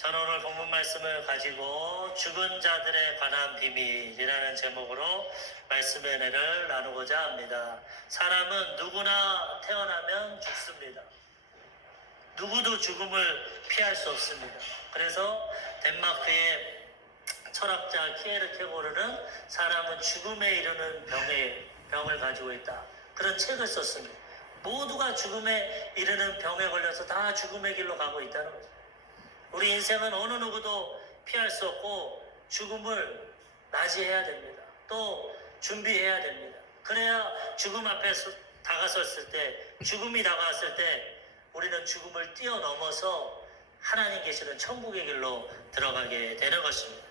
저는 오늘 본문 말씀을 가지고 죽은 자들에 관한 비밀이라는 제목으로 말씀의 은혜를 나누고자 합니다. 사람은 누구나 태어나면 죽습니다. 누구도 죽음을 피할 수 없습니다. 그래서 덴마크의 철학자 키에르케고르는 사람은 죽음에 이르는 병을 가지고 있다. 그런 책을 썼습니다. 모두가 죽음에 이르는 병에 걸려서 다 죽음의 길로 가고 있다는 거죠. 우리 인생은 어느 누구도 피할 수 없고 죽음을 맞이해야 됩니다. 또 준비해야 됩니다. 그래야 죽음 앞에 다가섰을 때, 죽음이 다가왔을 때 우리는 죽음을 뛰어넘어서 하나님 계시는 천국의 길로 들어가게 되는 것입니다.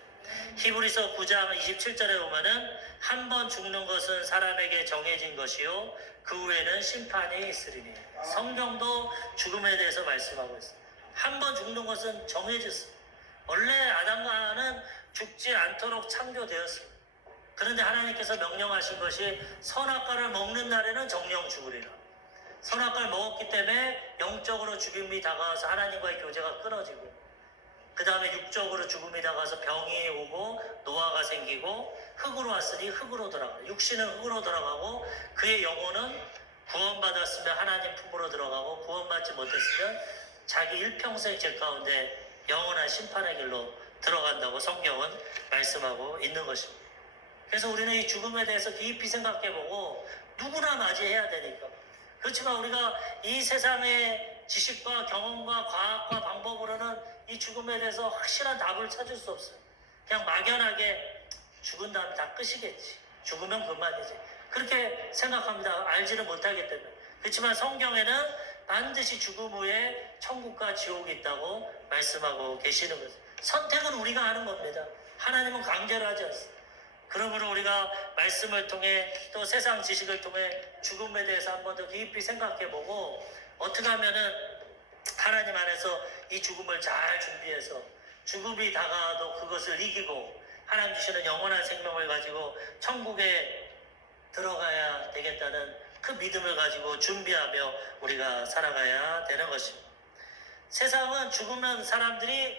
히브리서 9장 27절에 보면은 한 번 죽는 것은 사람에게 정해진 것이요 그 후에는 심판이 있으리니. 성경도 죽음에 대해서 말씀하고 있습니다. 한 번 죽는 것은 정해졌습니다. 원래 아담과 하와는 죽지 않도록 창조되었습니다. 그런데 하나님께서 명령하신 것이 선악과를 먹는 날에는 정령 죽으리라. 선악과를 먹었기 때문에 영적으로 죽음이 다가와서 하나님과의 교제가 끊어지고, 그 다음에 육적으로 죽음이 다가와서 병이 오고 노화가 생기고, 흙으로 왔으니 흙으로 돌아가, 육신은 흙으로 돌아가고, 그의 영혼은 구원받았으면 하나님 품으로 들어가고, 구원받지 못했으면 자기 일평생 죄 가운데 영원한 심판의 길로 들어간다고 성경은 말씀하고 있는 것입니다. 그래서 우리는 이 죽음에 대해서 깊이 생각해보고 누구나 맞이해야 되니까. 그렇지만 우리가 이 세상의 지식과 경험과 과학과 방법으로는 이 죽음에 대해서 확실한 답을 찾을 수 없어요. 그냥 막연하게 죽은 다음에 다 끝이겠지, 죽으면 그만이지, 그렇게 생각합니다. 알지를 못하기 때문에. 그렇지만 성경에는 반드시 죽음 후에 천국과 지옥이 있다고 말씀하고 계시는 거죠. 선택은 우리가 하는 겁니다. 하나님은 강제로 하지 않습니다. 그러므로 우리가 말씀을 통해 또 세상 지식을 통해 죽음에 대해서 한 번 더 깊이 생각해보고 어떻게 하면은 하나님 안에서 이 죽음을 잘 준비해서 죽음이 다가와도 그것을 이기고 하나님 주시는 영원한 생명을 가지고 천국에 들어가야 되겠다는 그 믿음을 가지고 준비하며 우리가 살아가야 되는 것입니다. 세상은 죽으면 사람들이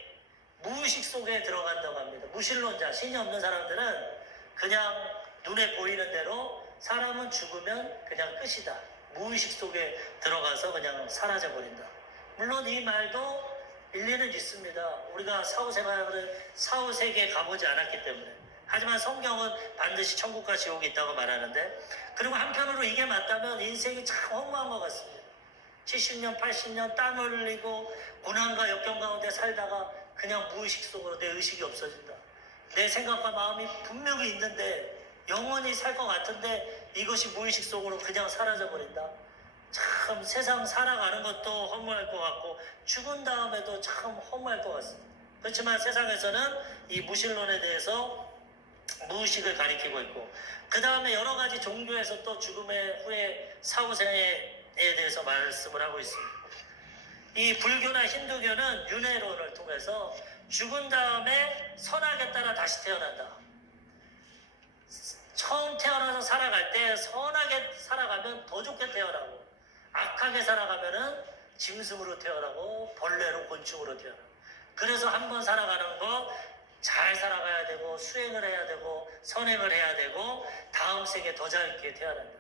무의식 속에 들어간다고 합니다. 무신론자, 신이 없는 사람들은 그냥 눈에 보이는 대로 사람은 죽으면 그냥 끝이다, 무의식 속에 들어가서 그냥 사라져버린다. 물론 이 말도 일리는 있습니다. 우리가 사후생활을 사후세계에 가보지 않았기 때문에. 하지만 성경은 반드시 천국과 지옥이 있다고 말하는데, 그리고 한편으로 이게 맞다면 인생이 참 허무한 것 같습니다. 70년 80년 땀 흘리고 고난과 역경 가운데 살다가 그냥 무의식 속으로 내 의식이 없어진다. 내 생각과 마음이 분명히 있는데 영원히 살 것 같은데 이것이 무의식 속으로 그냥 사라져버린다. 참 세상 살아가는 것도 허무할 것 같고 죽은 다음에도 참 허무할 것 같습니다. 그렇지만 세상에서는 이 무신론에 대해서 무의식을 가리키고 있고, 그 다음에 여러 가지 종교에서 또 죽음의 후에 사후생에 대해서 말씀을 하고 있습니다. 이 불교나 힌두교는 윤회론을 통해서 죽은 다음에 선악에 따라 다시 태어난다. 처음 태어나서 살아갈 때 선하게 살아가면 더 좋게 태어나고, 악하게 살아가면은 짐승으로 태어나고 벌레로 곤충으로 태어나고. 그래서 한번 살아가는 거 잘 살아가야 되고 수행을 해야 되고 선행을 해야 되고 다음 생에 더 잘게 태어난다.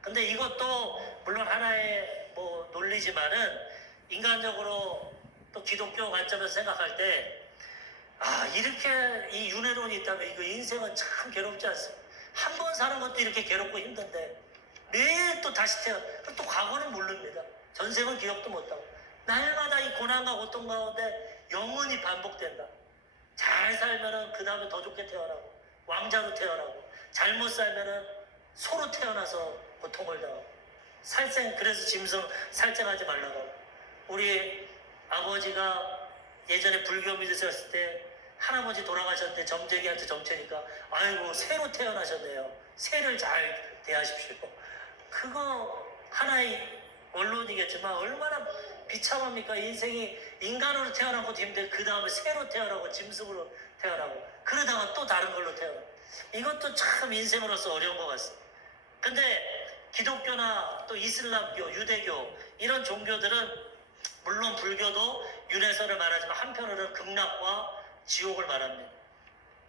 근데 이것도 물론 하나의 논리지만은 인간적으로 또 기독교 관점에서 생각할 때 이렇게 이 윤회론이 있다면 이거 인생은 참 괴롭지 않습니까? 한 번 사는 것도 이렇게 괴롭고 힘든데 매일 또 다시 또 과거는 모릅니다. 전생은 기억도 못하고 날마다 이 고난과 고통 가운데 영원히 반복된다. 잘 살면은 그 다음에 더 좋게 태어나고 왕자로 태어나고, 잘못 살면은 소로 태어나서 고통을 당하고, 그래서 짐승 살생하지 말라고 하고. 우리 아버지가 예전에 불교 믿으셨을 때 할아버지 돌아가셨는데 점쟁이한테 점채니까 아이고 새로 태어나셨네요, 새를 잘 대하십시오. 그거 하나의 원론이겠지만 얼마나 비참합니까? 인생이 인간으로 태어난 것도 힘든데 그 다음에 새로 태어나고 짐승으로 태어나고 그러다가 또 다른 걸로 태어나고, 이것도 참 인생으로서 어려운 것 같습니다. 근데 기독교나 또 이슬람교, 유대교 이런 종교들은 물론 불교도 윤회설을 말하지만 한편으로는 극락과 지옥을 말합니다.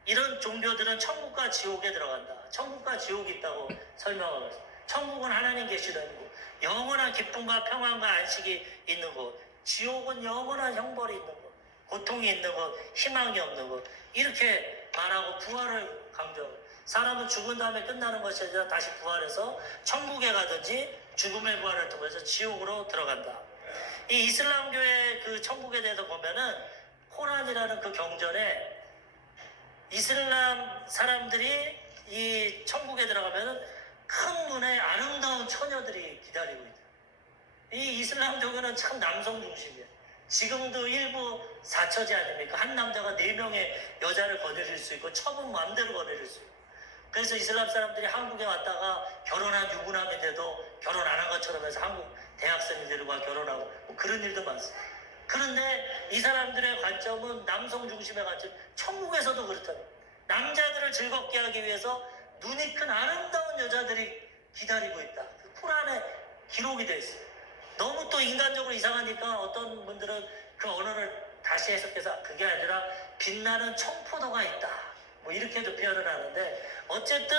이런 종교들은 천국과 지옥에 들어간다. 천국과 지옥이 있다고 설명하고 있습니다. 천국은 하나님 계시는 곳, 영원한 기쁨과 평안과 안식이 있는 곳, 지옥은 영원한 형벌이 있는 곳, 고통이 있는 곳, 희망이 없는 곳, 이렇게 말하고 부활을 강조하고, 사람은 죽은 다음에 끝나는 것이 아니라 다시 부활해서 천국에 가든지 죽음의 부활을 통해서 지옥으로 들어간다. 이 이슬람교의 그 천국에 대해서 보면은 코란이라는 그 경전에 이슬람 사람들이 이 천국에 들어가면은 큰 눈에 아름다운 처녀들이 기다리고 있다. 이 이슬람교는 참 남성 중심이야. 지금도 일부 사처제 아닙니까? 한 남자가 4명의 여자를 거느릴 수 있고 처분 마음대로 거느릴 수 있고. 그래서 이슬람 사람들이 한국에 왔다가 결혼한 유부남인데도 결혼 안 한 것처럼 해서 한국 대학생들과 결혼하고 뭐 그런 일도 많습니다. 그런데 이 사람들의 관점은 남성 중심의 관점, 천국에서도 그렇다. 남자들을 즐겁게 하기 위해서 눈이 큰 아름다운 여자들이 기다리고 있다. 그 쿠란에 기록이 되어 있어요. 너무 또 인간적으로 이상하니까 어떤 분들은 그 언어를 다시 해석해서 그게 아니라 빛나는 청포도가 있다. 뭐 이렇게도 표현을 하는데 어쨌든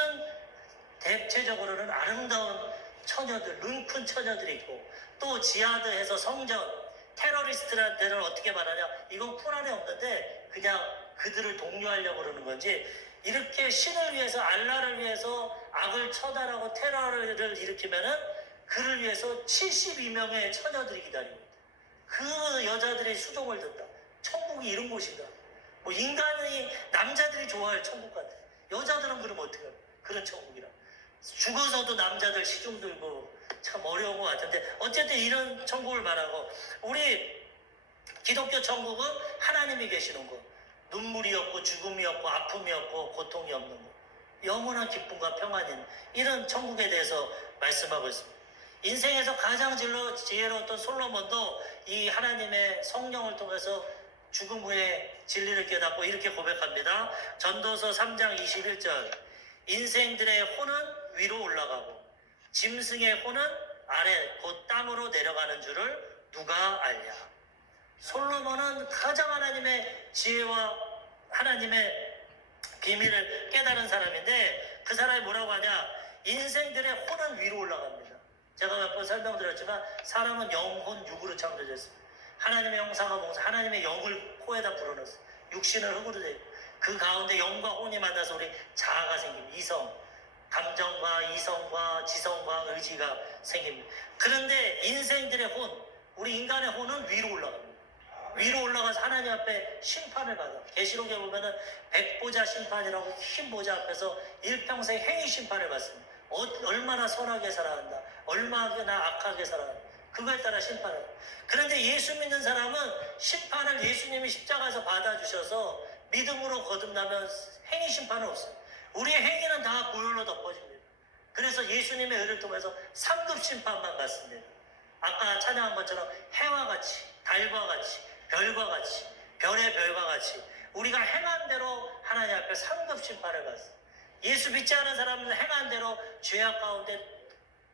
대체적으로는 아름다운 처녀들, 눈 큰 처녀들이 있고 또 지하드해서 성전, 테러리스트한테는 어떻게 말하냐, 이건 쿠란에 없는데 그냥 그들을 독려하려고 그러는 건지 이렇게 신을 위해서 알라를 위해서 악을 처단하고 테러를 일으키면은 그를 위해서 72명의 처녀들이 기다리고 있다. 그 여자들이 수종을 든다. 천국이 이런 곳이다. 뭐 인간이 남자들이 좋아할 천국 같아. 여자들은 그러면 어떻게 할까? 그런 천국이라. 죽어서도 남자들 시중 들고 참 어려운 것 같은데 어쨌든 이런 천국을 말하고 우리 기독교 천국은 하나님이 계시는 곳. 눈물이 없고 죽음이 없고 아픔이 없고 고통이 없는 곳. 영원한 기쁨과 평안이 있는 이런 천국에 대해서 말씀하고 있습니다. 인생에서 가장 지혜로웠던 솔로몬도 이 하나님의 성령을 통해서 죽음 후에 진리를 깨닫고 이렇게 고백합니다. 전도서 3장 21절. 인생들의 혼은 위로 올라가고 짐승의 혼은 아래 곧 땅으로 내려가는 줄을 누가 알랴. 솔로몬은 가장 하나님의 지혜와 하나님의 비밀을 깨달은 사람인데 그 사람이 뭐라고 하냐, 인생들의 혼은 위로 올라갑니다. 제가 몇 번 설명드렸지만 사람은 영혼 육으로 창조됐습니다. 하나님의 형상과 몽상, 하나님의 영을 코에다 불어넣었어요. 육신을 흙으로 돼 있고 그 가운데 영과 혼이 만나서 우리 자아가 생깁니다. 이성, 감정과 이성과 지성과 의지가 생깁니다. 그런데 인생들의 혼, 우리 인간의 혼은 위로 올라갑니다. 위로 올라가서 하나님 앞에 심판을 받아. 계시록에 보면은 백보자 심판이라고 흰 보자 앞에서 일평생 행위 심판을 받습니다. 얼마나 선하게 살아간다, 얼마나 악하게 살아간다, 그거에 따라 심판을. 그런데 예수 믿는 사람은 심판을 예수님이 십자가에서 받아주셔서 믿음으로 거듭나면 행위 심판은 없어요. 우리의 행위는 다 보혈로 덮어집니다. 그래서 예수님의 의를 통해서 3급 심판만 받습니다. 아까 찬양한 것처럼 해와 같이, 달과 같이, 별과 같이, 별의 별과 같이 우리가 행한 대로 하나님 앞에 3급 심판을 받습니다. 예수 믿지 않은 사람은 행한 대로 죄악 가운데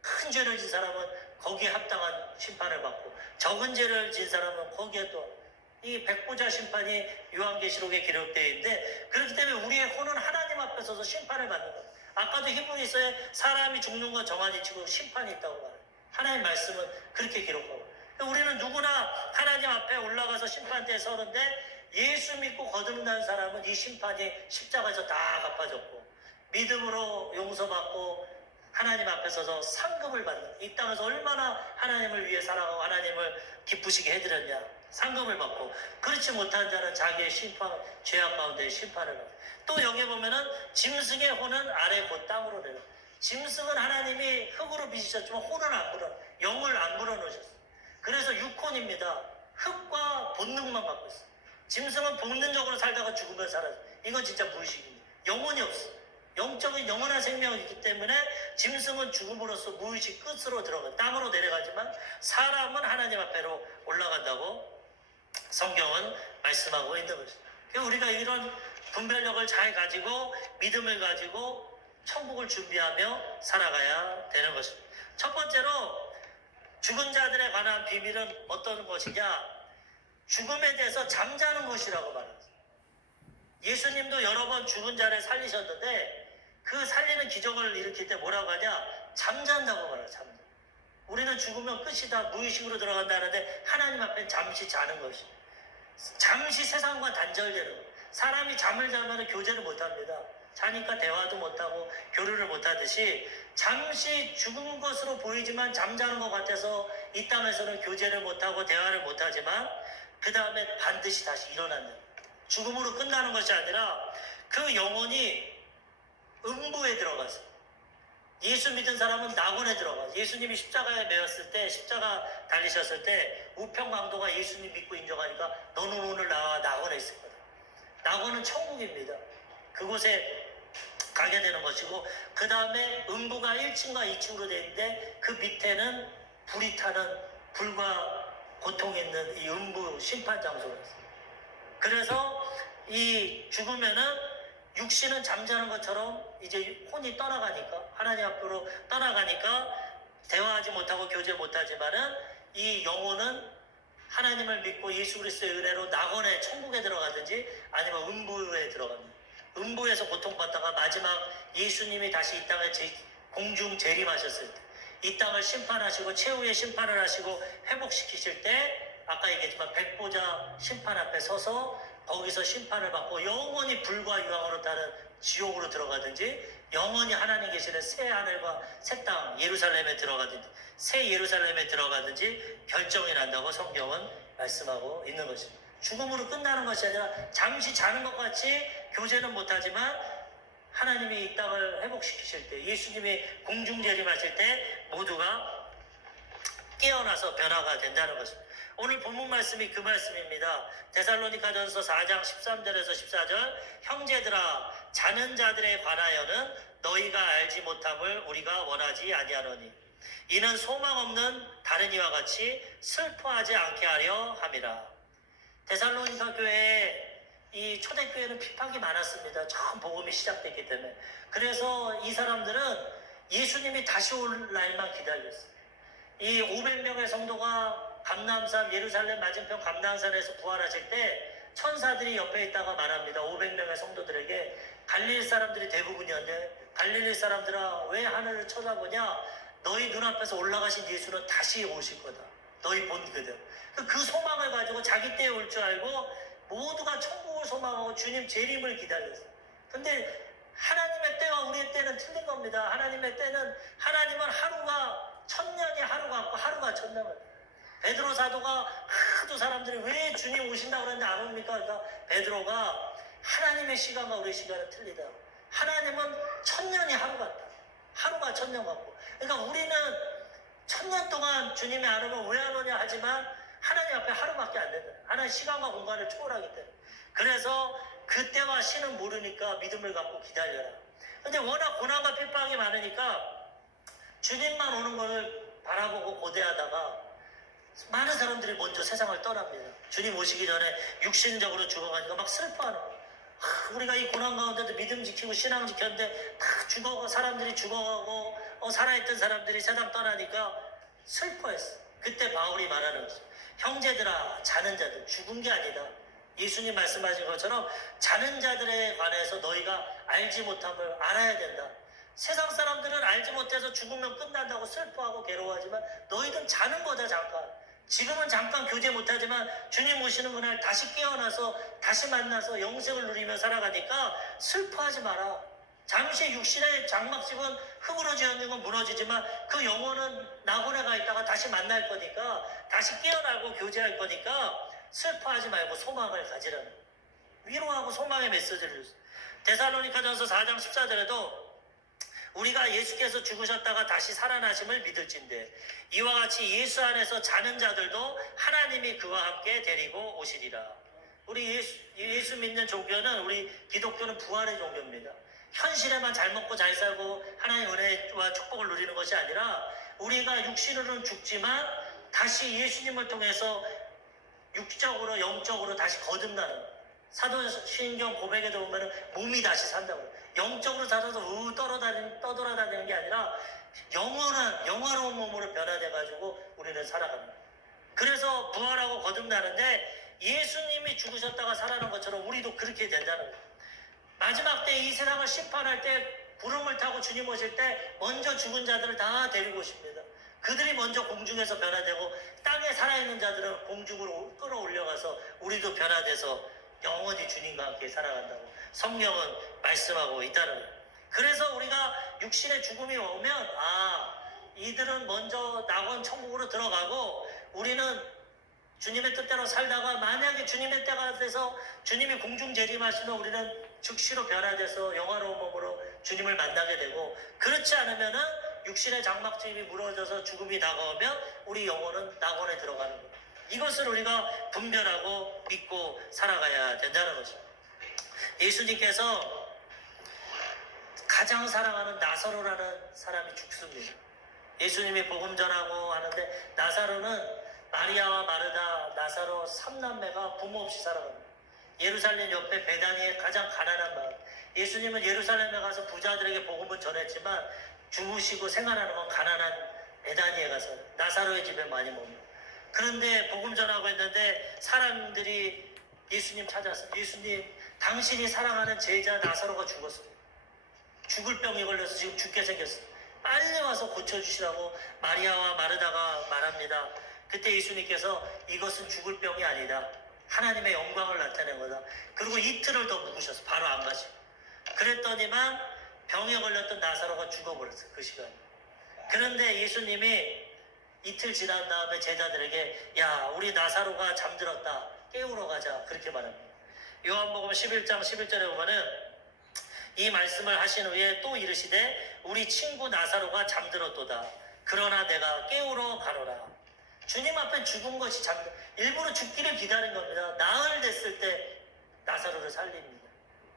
큰 죄를 진 사람은 거기에 합당한 심판을 받고 적은 죄를 진 사람은 거기에 또 이 백보자 심판이 요한계시록에 기록되어 있는데 그렇기 때문에 우리의 혼은 하나님 앞에 서서 심판을 받는 거예요. 아까도 히브리서에 사람이 죽는 건 정한이 치고 심판이 있다고 말해요. 하나님 말씀은 그렇게 기록하고 우리는 누구나 하나님 앞에 올라가서 심판대에 서는데 예수 믿고 거듭난 사람은 이 심판이 십자가에서 다 갚아졌고 믿음으로 용서받고 하나님 앞에 서서 상급을 받는, 이 땅에서 얼마나 하나님을 위해 살아가고 하나님을 기쁘시게 해드렸냐, 상급을 받고, 그렇지 못한 자는 자기의 심판, 죄악 가운데 심판을 받고. 또 여기 보면은 짐승의 혼은 아래 곧 땅으로 내려. 짐승은 하나님이 흙으로 빚으셨지만 혼은 안 불어, 영을 안 불어넣으셨어요. 그래서 육혼입니다. 흙과 본능만 갖고 있어요. 짐승은 본능적으로 살다가 죽으면 살아요. 이건 진짜 무의식입니다. 영혼이 없어요. 영적인 영원한 생명이 있기 때문에 짐승은 죽음으로써 무의식 끝으로 들어가 땅으로 내려가지만 사람은 하나님 앞에로 올라간다고 성경은 말씀하고 있는 것입니다. 우리가 이런 분별력을 잘 가지고 믿음을 가지고 천국을 준비하며 살아가야 되는 것입니다. 첫 번째로 죽은 자들에 관한 비밀은 어떤 것이냐? 죽음에 대해서 잠자는 것이라고 말합니다. 예수님도 여러 번 죽은 자를 살리셨는데 그 살리는 기적을 일으킬 때 뭐라고 하냐? 잠잔다고 말해요. 잠자. 우리는 죽으면 끝이다, 무의식으로 들어간다는데 하나님 앞엔 잠시 자는 것이, 잠시 세상과 단절되는 것. 사람이 잠을 자면 교제를 못합니다. 자니까 대화도 못하고 교류를 못하듯이 잠시 죽은 것으로 보이지만 잠자는 것 같아서 이 땅에서는 교제를 못하고 대화를 못하지만 그 다음에 반드시 다시 일어난다. 죽음으로 끝나는 것이 아니라 그 영혼이 음부에 들어가서, 예수 믿은 사람은 낙원에 들어가. 예수님이 십자가에 매었을 때, 십자가 달리셨을 때 우평강도가 예수님 믿고 인정하니까 너는 오늘 나와 낙원에 있을 거다. 낙원은 천국입니다. 그곳에 가게 되는 것이고, 그 다음에 음부가 1층과 2층으로 되어 있는데 그 밑에는 불이 타는, 불과 고통이 있는 이 음부 심판 장소가 있어요. 그래서 이 죽으면은 육신은 잠자는 것처럼 이제 혼이 떠나가니까, 하나님 앞으로 떠나가니까 대화하지 못하고 교제 못하지만은 이 영혼은 하나님을 믿고 예수 그리스도의 은혜로 낙원의 천국에 들어가든지 아니면 음부에 들어갑니다. 음부에서 고통받다가 마지막 예수님이 다시 이 땅에 공중 재림하셨을 때, 이 땅을 심판하시고 최후의 심판을 하시고 회복시키실 때, 아까 얘기했지만 백보자 심판 앞에 서서 거기서 심판을 받고 영원히 불과 유황으로 타는 지옥으로 들어가든지, 영원히 하나님 계시는 새 하늘과 새 땅 예루살렘에 들어가든지, 새 예루살렘에 들어가든지 결정이 난다고 성경은 말씀하고 있는 것입니다. 죽음으로 끝나는 것이 아니라 잠시 자는 것 같이 교제는 못하지만 하나님이 이 땅을 회복시키실 때, 예수님이 공중재림하실 때 모두가 깨어나서 변화가 된다는 것입니다. 오늘 본문 말씀이 그 말씀입니다. 데살로니가전서 4장 13절에서 14절, 형제들아 자는 자들에 관하여는 너희가 알지 못함을 우리가 원하지 아니하노니 이는 소망 없는 다른 이와 같이 슬퍼하지 않게 하려 함이라. 데살로니가 교회에, 이 초대교회는 핍박이 많았습니다. 처음 복음이 시작됐기 때문에. 그래서 이 사람들은 예수님이 다시 올 날만 기다렸어요. 이 500명의 성도가 감람산, 예루살렘 맞은편 감람산에서 부활하실 때 천사들이 옆에 있다가 말합니다. 500명의 성도들에게, 갈릴리 사람들이 대부분이었는데, 갈릴리 사람들아 왜 하늘을 쳐다보냐? 너희 눈앞에서 올라가신 예수는 다시 오실 거다. 너희 본 그대로. 그 소망을 가지고 자기 때에 올 줄 알고 모두가 천국을 소망하고 주님 재림을 기다렸어요. 근데 하나님의 때와 우리의 때는 틀린 겁니다. 하나님의 때는, 하나님은 하루가 천년이 하루 같고 하루가 천년 같아요. 베드로 사도가 하도 사람들이 왜 주님 오신다고 그랬는데 안 옵니까? 그러니까 베드로가 하나님의 시간과 우리의 시간은 틀리다. 하나님은 천년이 하루 같다. 하루가 천년 같고. 그러니까 우리는 천년 동안 주님이 안 오면 왜 안 오냐 하지만 하나님 앞에 하루밖에 안 된다. 하나님 시간과 공간을 초월하기 때문에. 그래서 그때와 시는 모르니까 믿음을 갖고 기다려라. 근데 워낙 고난과 핍박이 많으니까 주님만 오는 걸 바라보고 고대하다가 많은 사람들이 먼저 세상을 떠납니다. 주님 오시기 전에 육신적으로 죽어가니까 막 슬퍼하는 거예요. 우리가 이 고난 가운데도 믿음 지키고 신앙 지켰는데 다 죽어가고, 사람들이 죽어가고 살아있던 사람들이 세상 떠나니까 슬퍼했어. 그때 바울이 말하는 거죠. 형제들아 자는 자들, 죽은 게 아니다. 예수님 말씀하신 것처럼 자는 자들에 관해서 너희가 알지 못함을 알아야 된다. 세상 사람들은 알지 못해서 죽으면 끝난다고 슬퍼하고 괴로워하지만 너희들은 자는 거다. 잠깐, 지금은 잠깐 교제 못하지만 주님 오시는 그날 다시 깨어나서 다시 만나서 영생을 누리며 살아가니까 슬퍼하지 마라. 잠시 육신의 장막집은 흙으로 지어진 건 무너지지만 그 영혼은 낙원에 가 있다가 다시 만날 거니까, 다시 깨어나고 교제할 거니까 슬퍼하지 말고 소망을 가지라는, 위로하고 소망의 메시지를 줬어요. 데살로니가전서 4장 14절에도 우리가 예수께서 죽으셨다가 다시 살아나심을 믿을진대 이와 같이 예수 안에서 자는 자들도 하나님이 그와 함께 데리고 오시리라. 우리 예수 믿는 종교는, 우리 기독교는 부활의 종교입니다. 현실에만 잘 먹고 잘 살고 하나님의 은혜와 축복을 누리는 것이 아니라 우리가 육신으로는 죽지만 다시 예수님을 통해서 육적으로 영적으로 다시 거듭나는, 사도신경 고백에도 보면 몸이 다시 산다고 해요. 영적으로 살아서 떠돌아다니는 게 아니라 영원한 영화로운 몸으로 변화돼가지고 우리는 살아갑니다. 그래서 부활하고 거듭나는데 예수님이 죽으셨다가 살아난 것처럼 우리도 그렇게 된다는 거예요. 마지막 때 이 세상을 심판할 때 구름을 타고 주님 오실 때 먼저 죽은 자들을 다 데리고 오십니다. 그들이 먼저 공중에서 변화되고 땅에 살아있는 자들은 공중으로 끌어올려가서 우리도 변화돼서 영원히 주님과 함께 살아간다고 성경은 말씀하고 있다는 거예요. 그래서 우리가 육신의 죽음이 오면 이들은 먼저 낙원 천국으로 들어가고 우리는 주님의 뜻대로 살다가 만약에 주님의 때가 돼서 주님이 공중 재림하시면 우리는 즉시로 변화돼서 영화로운 몸으로 주님을 만나게 되고, 그렇지 않으면은 육신의 장막집이 무너져서 죽음이 다가오면 우리 영혼은 낙원에 들어가는 거예요. 이것을 우리가 분별하고 믿고 살아가야 된다는 거죠. 예수님께서 가장 사랑하는 나사로라는 사람이 죽습니다. 예수님이 복음 전하고 하는데 나사로는 마리아와 마르다, 나사로 3남매가 부모 없이 살아갑니다. 예루살렘 옆에 베다니의 가장 가난한 마을. 예수님은 예루살렘에 가서 부자들에게 복음을 전했지만 주무시고 생활하는 건 가난한 베다니에 가서 나사로의 집에 많이 멉니다. 그런데 복음 전하고 있는데 사람들이 예수님 찾아서, 예수님 당신이 사랑하는 제자 나사로가 죽었어요. 죽을 병이 걸려서 지금 죽게 생겼어요. 빨리 와서 고쳐주시라고 마리아와 마르다가 말합니다. 그때 예수님께서 이것은 죽을 병이 아니다, 하나님의 영광을 나타낸 거다. 그리고 이틀을 더 묵으셔서 바로 안 가시고, 그랬더니만 병에 걸렸던 나사로가 죽어버렸어요, 그 시간에. 그런데 예수님이 이틀 지난 다음에 제자들에게 야, 우리 나사로가 잠들었다, 깨우러 가자, 그렇게 말합니다. 요한복음 11장 11절에 보면은 이 말씀을 하신 후에 또 이르시되 우리 친구 나사로가 잠들었도다, 그러나 내가 깨우러 가노라. 주님 앞에 죽은 것이 일부러 죽기를 기다린 겁니다. 나흘 됐을 때 나사로를 살립니다.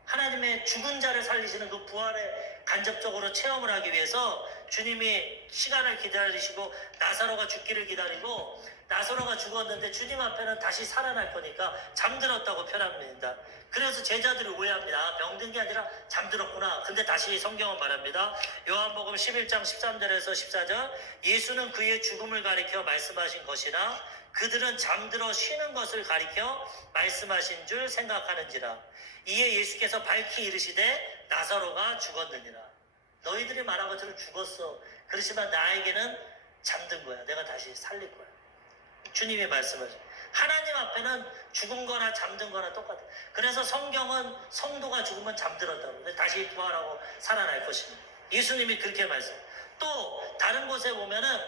하나님의 죽은 자를 살리시는 그 부활에 간접적으로 체험을 하기 위해서 주님이 시간을 기다리시고 나사로가 죽기를 기다리고, 나사로가 죽었는데 주님 앞에는 다시 살아날 거니까 잠들었다고 표현합니다. 그래서 제자들이 오해합니다. 병든 게 아니라 잠들었구나. 근데 다시 성경은 말합니다. 요한복음 11장 13절에서 14절, 예수는 그의 죽음을 가리켜 말씀하신 것이나 그들은 잠들어 쉬는 것을 가리켜 말씀하신 줄 생각하는지라. 이에 예수께서 밝히 이르시되 나사로가 죽었느니라. 너희들이 말한 것처럼 죽었어. 그렇지만 나에게는 잠든 거야. 내가 다시 살릴 거야. 주님이 말씀하죠. 하나님 앞에는 죽은 거나 잠든 거나 똑같아. 그래서 성경은 성도가 죽으면 잠들었다고, 다시 부활하고 살아날 것입니다. 예수님이 그렇게 말씀. 또 다른 곳에 보면은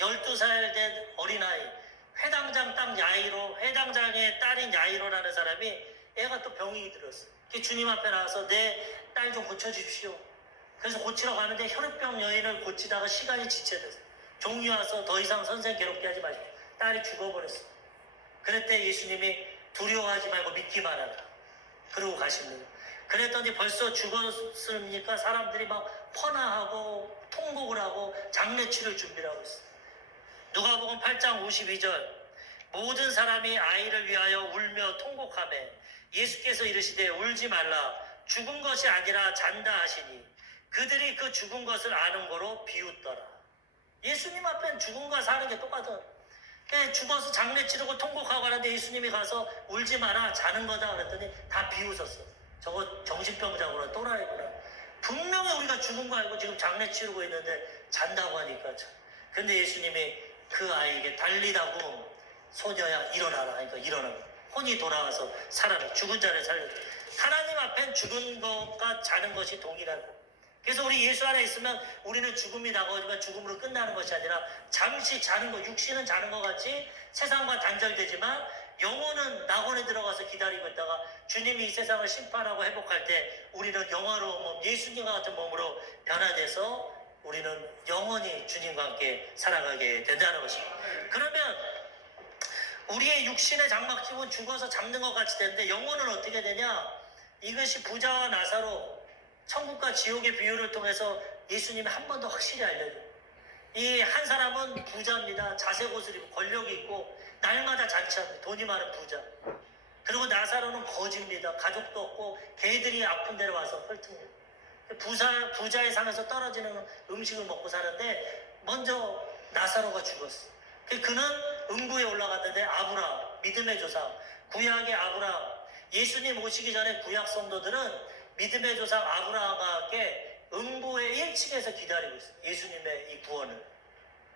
12살 된 어린아이, 회당장 딸 야이로, 회당장의 딸인 야이로라는 사람이 애가 또 병이 들었어요. 주님 앞에 나와서 내 딸 좀 고쳐주십시오. 그래서 고치러 가는데 혈액병 여인을 고치다가 시간이 지체돼서 종이 와서 더 이상 선생 괴롭게 하지 마시고 딸이 죽어버렸어요. 그랬더니 예수님이 두려워하지 말고 믿기만 하라, 그러고 가십니다. 그랬더니 벌써 죽었으니까 사람들이 막 퍼나하고 통곡을 하고 장례치를 준비를 하고 있어요. 누가복음 8장 52절, 모든 사람이 아이를 위하여 울며 통곡하매 예수께서 이르시되 울지 말라, 죽은 것이 아니라 잔다 하시니 그들이 그 죽은 것을 아는 거로 비웃더라. 예수님 앞엔 죽음과 사는 게 똑같아. 죽어서 장례 치르고 통곡하고 하는데 예수님이 가서 울지 마라, 자는 거다 그랬더니 다 비웃었어. 저거 정신병자구나, 또라이구나. 분명히 우리가 죽은 거 알고 지금 장례 치르고 있는데 잔다고 하니까 참. 근데 예수님이 그 아이에게 달리다고, 소녀야 일어나라 하니까 일어나고 혼이 돌아와서 살아나, 죽은 자를 살려줘. 하나님 앞엔 죽은 것과 자는 것이 동일한 거예요. 그래서 우리 예수 안에 있으면 우리는 죽음이 다가오지만 죽음으로 끝나는 것이 아니라 잠시 자는 것, 육신은 자는 것 같이 세상과 단절되지만 영혼은 낙원에 들어가서 기다리고 있다가 주님이 이 세상을 심판하고 회복할 때 우리는 영화로운 몸, 예수님과 같은 몸으로 변화돼서 우리는 영원히 주님과 함께 살아가게 된다는 것입니다. 그러면 우리의 육신의 장막집은 죽어서 잠든 것 같이 되는데 영혼은 어떻게 되냐? 이것이 부자와 나사로, 천국과 지옥의 비유를 통해서 예수님이 한 번 더 확실히 알려줘요. 이 한 사람은 부자입니다. 자색 옷을 입고 권력이 있고 날마다 잔치합니다. 돈이 많은 부자. 그리고 나사로는 거지입니다. 가족도 없고 개들이 아픈 데로 와서 헐뜯니다. 부자의 상에서 떨어지는 음식을 먹고 사는데 먼저 나사로가 죽었어. 그는 음부에 올라갔는데 아브라함, 믿음의 조상, 구약의 아브라함. 예수님 오시기 전에 구약 성도들은 믿음의 조상 아브라함과 함께 음부의 1층에서 기다리고 있어요. 예수님의 이 구원을.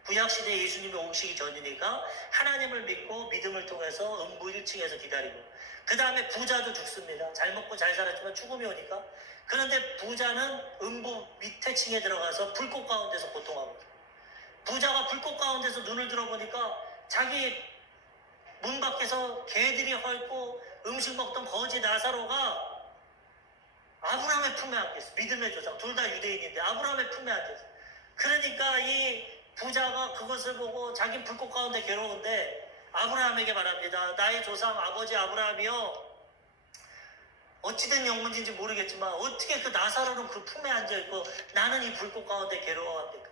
구약시대에 예수님이 오시기 전이니까 하나님을 믿고 믿음을 통해서 음부 1층에서 기다리고, 그 다음에 부자도 죽습니다. 잘 먹고 잘 살았지만 죽음이 오니까. 그런데 부자는 음부 밑에 층에 들어가서 불꽃 가운데서 고통하고, 부자가 불꽃 가운데서 눈을 들어보니까 자기 문 밖에서 개들이 헐고 음식 먹던 거지 나사로가 아브라함의 품에 앉겠어. 믿음의 조상, 둘 다 유대인인데 아브라함의 품에 앉았어. 그러니까 이 부자가 그것을 보고 자기 불꽃 가운데 괴로운데 아브라함에게 말합니다. 나의 조상 아버지 아브라함이여, 어찌된 영문인지 모르겠지만 어떻게 그 나사로는 그 품에 앉아있고 나는 이 불꽃 가운데 괴로워합니까?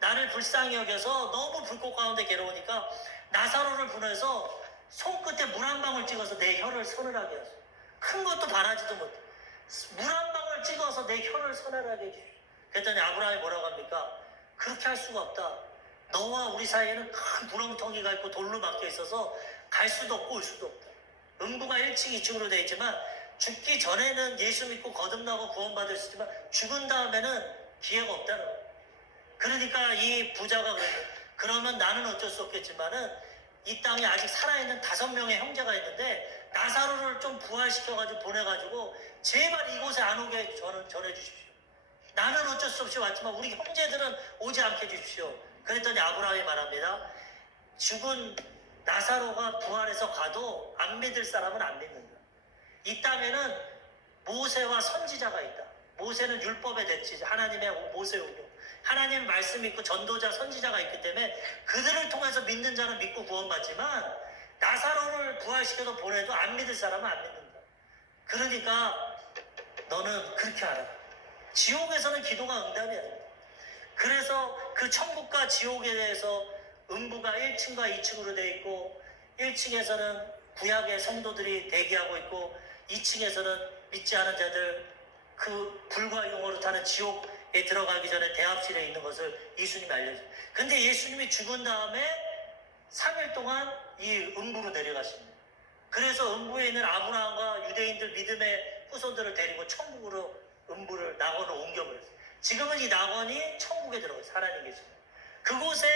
나를 불쌍히 여겨서 너무 불꽃 가운데 괴로우니까 나사로를 보내서 손끝에 물 한 방울 찍어서 내 혀를 서늘하게 하소서. 큰 것도 바라지도 못해. 물 한 방울 찍어서 내 혀를 서늘하게 해주십시오. 그랬더니 아브라함이 뭐라고 합니까? 그렇게 할 수가 없다. 너와 우리 사이에는 큰 구렁텅이가 있고 돌로 막혀 있어서 갈 수도 없고 올 수도 없다. 음부가 1층, 2층으로 되어 있지만 죽기 전에는 예수 믿고 거듭나고 구원받을 수 있지만 죽은 다음에는 기회가 없다는 거예요. 그러니까 이 부자가 그러면 나는 어쩔 수 없겠지만은 이 땅에 아직 살아있는 5명의 형제가 있는데 나사로를 좀 부활시켜가지고 보내가지고 제발 이곳에 안 오게 전해주십시오. 나는 어쩔 수 없이 왔지만 우리 형제들은 오지 않게 해주십시오. 그랬더니 아브라함이 말합니다. 죽은 나사로가 부활해서 가도 안 믿을 사람은 안 믿는다. 이 땅에는 모세와 선지자가 있다. 모세는 율법의 대치, 하나님의 모세오경, 하나님 말씀 믿고 전도자 선지자가 있기 때문에 그들을 통해서 믿는 자는 믿고 구원받지만 나사로를 부활시켜서 보내도 안 믿을 사람은 안 믿는다. 그러니까 너는 그렇게 알아. 지옥에서는 기도가 응답이 아니다. 그래서 그 천국과 지옥에 대해서 음부가 1층과 2층으로 되어 있고 1층에서는 구약의 성도들이 대기하고 있고 2층에서는 믿지 않은 자들, 그 불과 용어로 타는 지옥에 들어가기 전에 대합실에 있는 것을 예수님이 알려줘요. 근데 예수님이 죽은 다음에 3일 동안 이 음부로 내려가십니다. 그래서 음부에 있는 아브라함과 유대인들 믿음의 후손들을 데리고 천국으로 음부를 낙원으로 옮겨버렸어요. 지금은 이 낙원이 천국에 들어가서 하나님 계십니다. 그곳에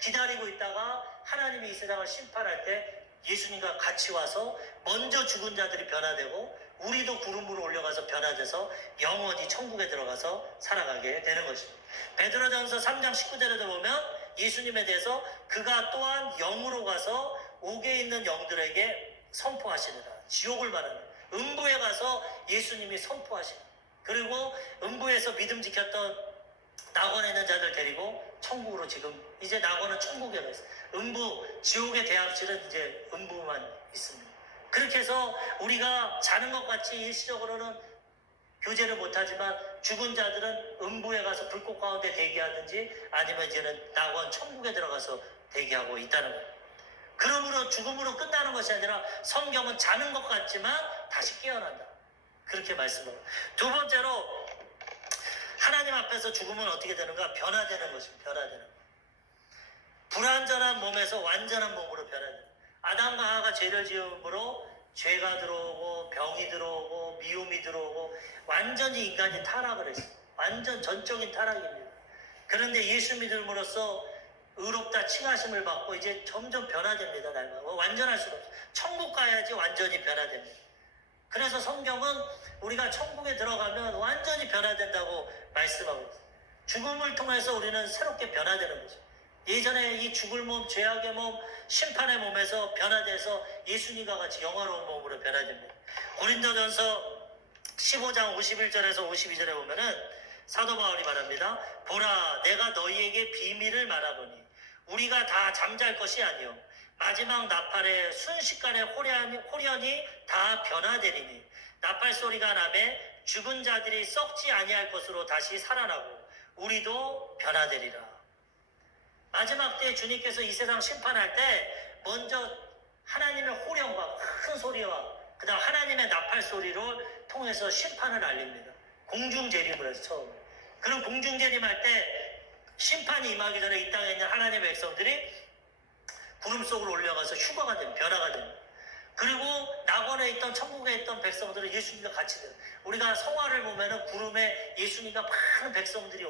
기다리고 있다가 하나님이 이 세상을 심판할 때 예수님과 같이 와서 먼저 죽은 자들이 변화되고 우리도 구름으로 올려가서 변화돼서 영원히 천국에 들어가서 살아가게 되는 것입니다. 베드로전서 3장 19절에도 보면 예수님에 대해서 그가 또한 영으로 가서 옥에 있는 영들에게 선포하시느라, 지옥을 말하는 음부에 가서 예수님이 선포하시는, 그리고 음부에서 믿음 지켰던 낙원에 있는 자들 데리고 천국으로, 지금 이제 낙원은 천국에 가 있어요. 음부, 지옥의 대합실은 이제 음부만 있습니다. 그렇게 해서 우리가 자는 것 같이 일시적으로는 교제를 못하지만 죽은 자들은 음부에 가서 불꽃 가운데 대기하든지 아니면 이제는 낙원 천국에 들어가서 대기하고 있다는 거예요. 그러므로 죽음으로 끝나는 것이 아니라 성경은 자는 것 같지만 다시 깨어난다, 그렇게 말씀합니다. 두 번째로 하나님 앞에서 죽으면 어떻게 되는가? 변화되는 것입니다. 변화되는 것. 불완전한 몸에서 완전한 몸으로 변화되는 것. 아담과 하와가 죄를 지음으로 죄가 들어오고 병이 들어오고 미움이 들어오고 완전히 인간이 타락을 했어요. 완전 전적인 타락입니다. 그런데 예수 믿음으로써 의롭다 칭하심을 받고 이제 점점 변화됩니다. 날마다 완전할 수가 없어요. 천국 가야지 완전히 변화됩니다. 그래서 성경은 우리가 천국에 들어가면 완전히 변화된다고 말씀하고 있어요. 죽음을 통해서 우리는 새롭게 변화되는 거죠. 예전에 이 죽을 몸, 죄악의 몸, 심판의 몸에서 변화돼서 예수님과 같이 영화로운 몸으로 변화됩니다. 고린도전서 15장 51절에서 52절에 보면은 사도 바울이 말합니다. 보라, 내가 너희에게 비밀을 말하노니 우리가 다 잠잘 것이 아니요 마지막 나팔에 순식간에 호련히 다 변화되리니 나팔 소리가 나매 죽은 자들이 썩지 아니할 것으로 다시 살아나고 우리도 변화되리라. 마지막 때 주님께서 이 세상 심판할 때 먼저 하나님의 호령과 큰 소리와 그 다음 하나님의 나팔 소리를 통해서 심판을 알립니다. 공중재림을 해서 처음에. 그런 공중재림할 때 심판이 임하기 전에 이 땅에 있는 하나님의 백성들이 구름 속으로 올려가서 휴거가 됩니다. 변화가 됩니다. 그리고 낙원에 있던 천국에 있던 백성들은 예수님과 같이 돼요. 우리가 성화를 보면은 구름에 예수님과 많은 백성들이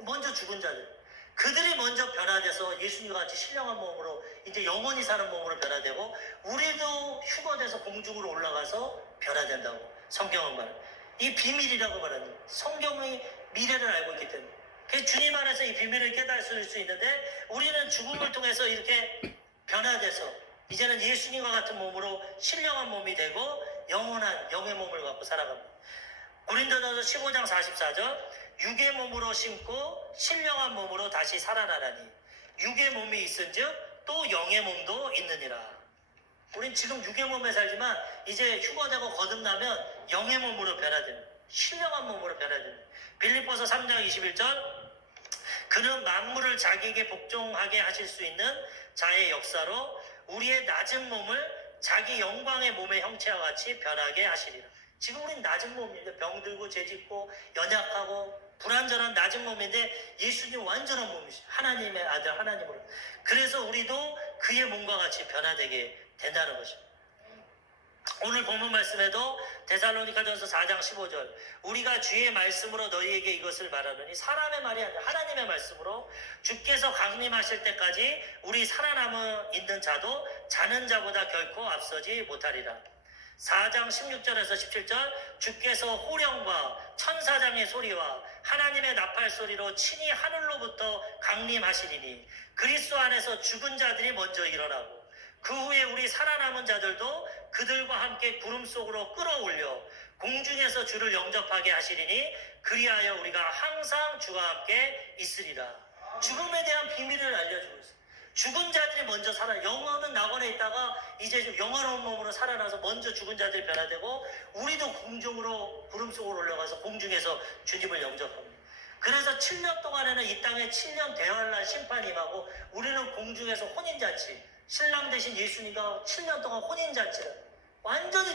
먼저 죽은 자들, 그들이 먼저 변화돼서 예수님과 같이 신령한 몸으로 이제 영원히 사는 몸으로 변화되고, 우리도 휴거돼서 공중으로 올라가서 변화된다고 성경은 말해요. 이 비밀이라고 말하는, 성경의 미래를 알고 있기 때문에. 그래서 주님 안에서 이 비밀을 깨달을 수 있는데, 우리는 죽음을 통해서 이렇게 변화돼서 이제는 예수님과 같은 몸으로 신령한 몸이 되고 영원한 영의 몸을 갖고 살아갑니다. 고린도전서 15장 44절, 육의 몸으로 심고 신령한 몸으로 다시 살아나라니 육의 몸이 있은즉 또 영의 몸도 있느니라. 우린 지금 육의 몸에 살지만 이제 휴거되고 거듭나면 영의 몸으로 변화됩니다. 신령한 몸으로 변화됩니다. 빌립보서 3장 21절, 그는 만물을 자기에게 복종하게 하실 수 있는 자의 역사로 우리의 낮은 몸을 자기 영광의 몸의 형체와 같이 변하게 하시리라. 지금 우린 낮은 몸인데, 병들고 죄짓고 연약하고 불완전한 낮은 몸인데 예수님 완전한 몸이시죠. 하나님의 아들 하나님으로. 그래서 우리도 그의 몸과 같이 변화되게 된다는 것입니다. 오늘 본문 말씀에도 데살로니가전서 4장 15절, 우리가 주의 말씀으로 너희에게 이것을 말하노니 사람의 말이 아니라 하나님의 말씀으로 주께서 강림하실 때까지 우리 살아남아 있는 자도 자는 자보다 결코 앞서지 못하리라. 4장 16절에서 17절, 주께서 호령과 천사장의 소리와 하나님의 나팔 소리로 친히 하늘로부터 강림하시리니 그리스도 안에서 죽은 자들이 먼저 일어나고 그 후에 우리 살아남은 자들도 그들과 함께 구름 속으로 끌어올려 공중에서 주를 영접하게 하시리니 그리하여 우리가 항상 주와 함께 있으리라. 죽음에 대한 비밀을 알려주고 있어요. 죽은 자들이 먼저 영혼은 낙원에 있다가 이제 좀 영원한 몸으로 살아나서 먼저 죽은 자들이 변화되고, 우리도 공중으로 구름 속으로 올라가서 공중에서 주님을 영접합니다. 그래서 7년 동안에는 이 땅에 7년 대환란 심판이 임하고, 우리는 공중에서 혼인잔치, 신랑 대신 예수님과 7년 동안 혼인잔치를 완전히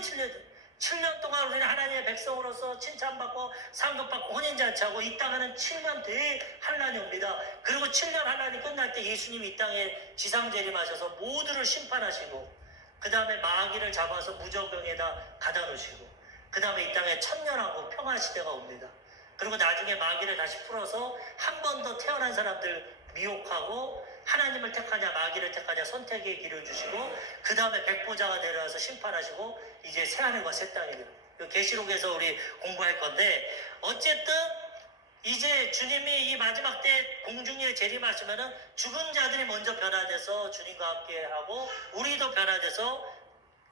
7년 동안 우리는 하나님의 백성으로서 칭찬받고 상급받고 혼인잔치하고, 이 땅에는 7년 대환란이 옵니다. 그리고 7년 환란이 끝날 때 예수님이 이 땅에 지상재림하셔서 모두를 심판하시고, 그 다음에 마귀를 잡아서 무저병에다 가다 놓으시고, 그 다음에 이 땅에 천년하고 평화시대가 옵니다. 그리고 나중에 마귀를 다시 풀어서 한 번 더 태어난 사람들 미혹하고, 하나님을 택하냐 마귀를 택하냐 선택의 길을 주시고, 그 다음에 백보자가 내려와서 심판하시고, 이제 새하늘과 새 땅이 됩니다. 계시록에서 우리 공부할 건데, 어쨌든 이제 주님이 이 마지막 때 공중에 재림하시면은 죽은 자들이 먼저 변화돼서 주님과 함께 하고, 우리도 변화돼서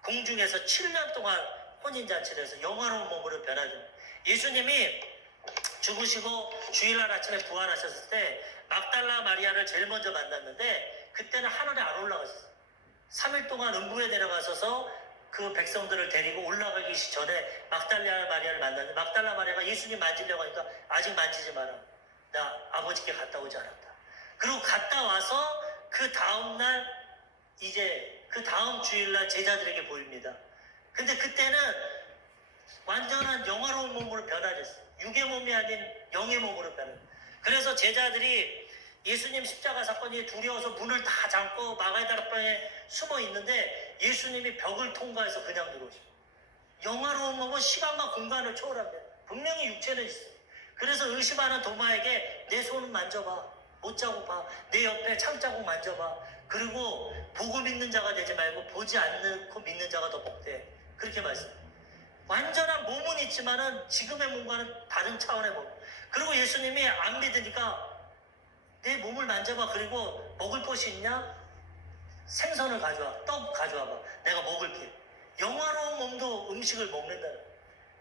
공중에서 7년 동안 혼인잔치를 해서 영화로운 몸으로 변화됩니다. 예수님이 죽으시고 주일날 아침에 부활하셨을 때 막달라 마리아를 제일 먼저 만났는데, 그때는 하늘에 안 올라가셨어요. 3일 동안 음부에 내려가셔서 그 백성들을 데리고 올라가기 전에 막달라 마리아를 만났는데, 막달라 마리아가 예수님 만지려고 하니까 아직 만지지 마라, 나 아버지께 갔다 오지 않았다. 그리고 갔다 와서 그 다음날 이제 그 다음 주일날 제자들에게 보입니다. 근데 그때는 완전한 영화로운 몸으로 변화됐어요. 육의 몸이 아닌 영의 몸으로 변해요. 그래서 제자들이 예수님 십자가 사건이 두려워서 문을 다 잠고 마가의 다락방에 숨어 있는데, 예수님이 벽을 통과해서 그냥 들어오시고, 영화로운 몸은 시간과 공간을 초월합니다. 분명히 육체는 있어요. 그래서 의심하는 도마에게 내 손을 만져봐, 못자국 봐, 내 옆에 창자국 만져봐, 그리고 보고 믿는 자가 되지 말고 보지 않고 믿는 자가 더 복돼, 그렇게 말씀해요. 완전한 몸은 있지만은 지금의 몸과는 다른 차원의 몸. 그리고 예수님이 안 믿으니까 내 몸을 만져봐, 그리고 먹을 것이 있냐? 생선을 가져와, 떡 가져와봐, 내가 먹을게. 영화로운 몸도 음식을 먹는다.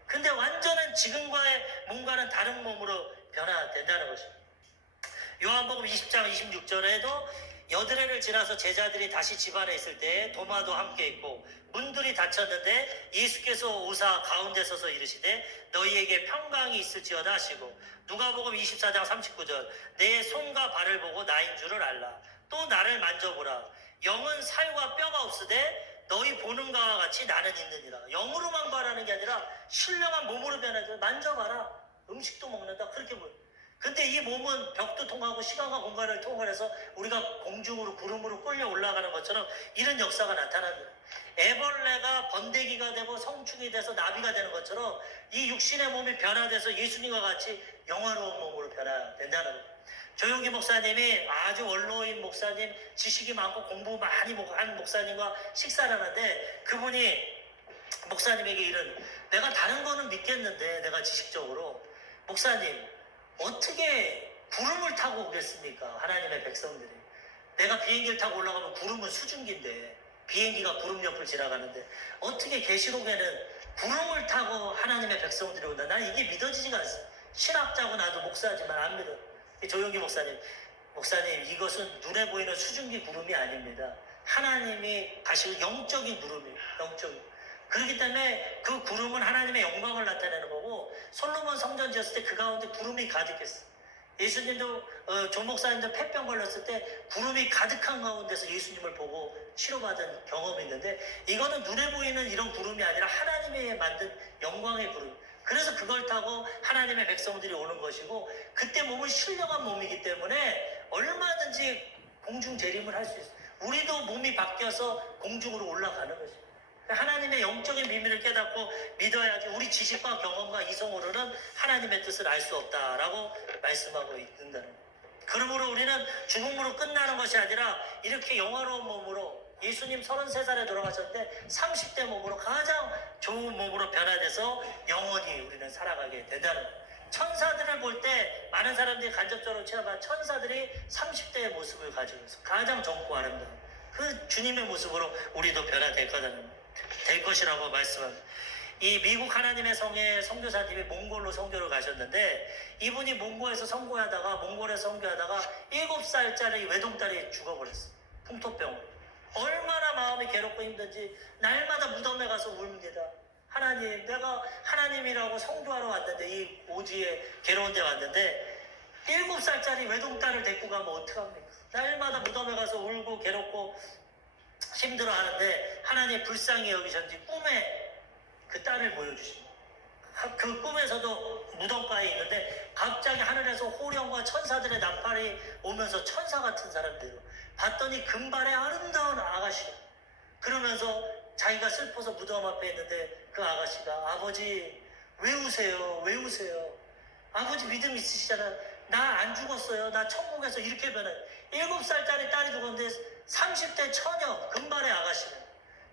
근데 완전한 지금과의 몸과는 다른 몸으로 변화된다는 것입니다. 요한복음 20장 26절에도 여드레를 지나서 제자들이 다시 집안에 있을 때 도마도 함께 있고 문들이 닫혔는데 예수께서 오사 가운데 서서 이르시되 너희에게 평강이 있을지어다 하시고, 누가복음 24장 39절, 내 손과 발을 보고 나인 줄을 알라. 또 나를 만져보라. 영은 살과 뼈가 없으되 너희 보는 것과 같이 나는 있느니라. 영으로만 바라는 게 아니라 신령한 몸으로 변하죠. 만져봐라. 음식도 먹는다. 그렇게 보여. 근데 이 몸은 벽도 통하고 시간과 공간을 통과해서 우리가 공중으로 구름으로 끌려 올라가는 것처럼 이런 역사가 나타납니다. 애벌레가 번데기가 되고 성충이 돼서 나비가 되는 것처럼 이 육신의 몸이 변화돼서 예수님과 같이 영화로운 몸으로 변화된다는 거예요. 조용기 목사님이 아주 원로인 목사님, 지식이 많고 공부 많이 한 목사님과 식사를 하는데 그분이 목사님에게 이런, 내가 다른 거는 믿겠는데 내가 지식적으로 목사님 어떻게 구름을 타고 오겠습니까? 하나님의 백성들이. 내가 비행기를 타고 올라가면 구름은 수증기인데 비행기가 구름 옆을 지나가는데 어떻게 계시록에는 구름을 타고 하나님의 백성들이 온다. 난 이게 믿어지지가 않습니다. 신학자고 나도 목사지만 안 믿어. 조용기 목사님 이것은 눈에 보이는 수증기 구름이 아닙니다. 하나님이 가시고 영적인 구름이에요. 영적인. 그렇기 때문에 그 구름은 하나님의 영광을 나타내는 거고, 솔로몬 성전 지었을 때 그 가운데 구름이 가득했어. 예수님도 조 목사님도 폐병 걸렸을 때 구름이 가득한 가운데서 예수님을 보고 치료받은 경험이 있는데, 이거는 눈에 보이는 이런 구름이 아니라 하나님이 만든 영광의 구름. 그래서 그걸 타고 하나님의 백성들이 오는 것이고, 그때 몸은 신령한 몸이기 때문에 얼마든지 공중 재림을 할 수 있어요. 우리도 몸이 바뀌어서 공중으로 올라가는 거죠. 하나님의 영적인 비밀을 깨닫고 믿어야지 우리 지식과 경험과 이성으로는 하나님의 뜻을 알 수 없다라고 말씀하고 있는다는 거예요. 그러므로 우리는 죽음으로 끝나는 것이 아니라 이렇게 영화로운 몸으로, 예수님 33살에 돌아가셨는데 30대 몸으로 가장 좋은 몸으로 변화돼서 영원히 우리는 살아가게 된다는 거예요. 천사들을 볼 때 많은 사람들이 간접적으로 체험한 천사들이 30대의 모습을 가지고 있어. 가장 젊고 아름다운 그 주님의 모습으로 우리도 변화될 거다는, 될 것이라고 말씀합니다. 이 미국 하나님의 성의 선교사님이 몽골로 선교를 가셨는데, 이분이 몽골에서 선교하다가 7살짜리 외동딸이 죽어버렸어요. 풍토병으로. 얼마나 마음이 괴롭고 힘든지 날마다 무덤에 가서 웁니다. 하나님, 내가 하나님이라고 성교하러 왔는데, 이 오지에 괴로운 데 왔는데 7살짜리 외동딸을 데리고 가면 어떡합니까? 날마다 무덤에 가서 울고 괴롭고 힘들어 하는데, 하나님 불쌍히 여기셨는지 꿈에 그 딸을 보여주십니다. 그 꿈에서도 무덤가에 있는데 갑자기 하늘에서 호령과 천사들의 나팔이 오면서 천사 같은 사람들로 봤더니 금발의 아름다운 아가씨, 그러면서 자기가 슬퍼서 무덤 앞에 있는데 그 아가씨가, 아버지 왜 우세요? 왜 우세요? 아버지 믿음 있으시잖아요. 나 안 죽었어요. 나 천국에서 이렇게 변해. 7살짜리 딸이 죽었는데 30대 처녀 금발의 아가씨는,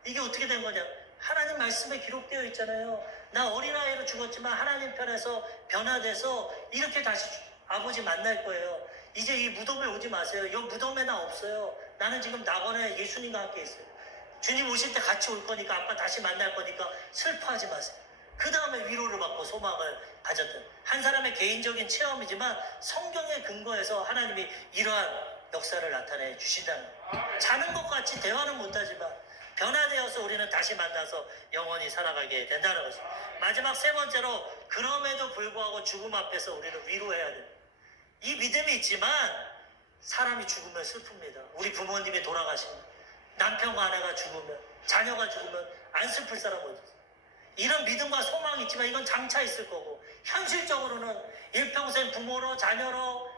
이게 어떻게 된 거냐? 하나님 말씀에 기록되어 있잖아요. 나 어린아이로 죽었지만 하나님 편에서 변화돼서 이렇게 다시 아버지 만날 거예요. 이제 이 무덤에 오지 마세요. 이 무덤에 나 없어요. 나는 지금 낙원에 예수님과 함께 있어요. 주님 오실 때 같이 올 거니까, 아빠 다시 만날 거니까 슬퍼하지 마세요. 그 다음에 위로를 받고 소망을 가졌던 한 사람의 개인적인 체험이지만 성경에 근거해서 하나님이 이러한 역사를 나타내 주신다는 거예요. 자는 것 같이 대화는 못하지만 변화되어서 우리는 다시 만나서 영원히 살아가게 된다는 것입니다. 마지막 세 번째로, 그럼에도 불구하고 죽음 앞에서 우리는 위로해야 됩니다. 이 믿음이 있지만 사람이 죽으면 슬픕니다. 우리 부모님이 돌아가시면, 남편과 아내가 죽으면, 자녀가 죽으면 안 슬플 사람 어디 있어요? 이런 믿음과 소망이 있지만 이건 장차 있을 거고, 현실적으로는 일평생 부모로 자녀로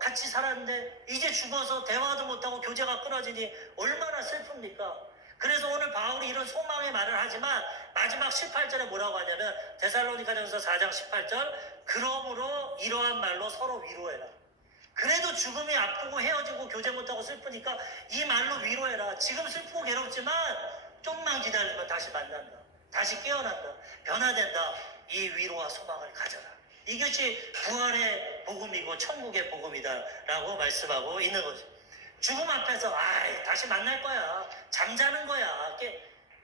같이 살았는데 이제 죽어서 대화도 못하고 교제가 끊어지니 얼마나 슬픕니까? 그래서 오늘 바울이 이런 소망의 말을 하지만 마지막 18절에 뭐라고 하냐면, 데살로니가전서 4장 18절, 그러므로 이러한 말로 서로 위로해라. 그래도 죽음이 아프고 헤어지고 교제 못하고 슬프니까 이 말로 위로해라. 지금 슬프고 괴롭지만 좀만 기다리면 다시 만난다. 다시 깨어난다. 변화된다. 이 위로와 소망을 가져라. 이것이 부활의 복음이고 천국의 복음이다 라고 말씀하고 있는 거죠. 죽음 앞에서 다시 만날 거야, 잠자는 거야,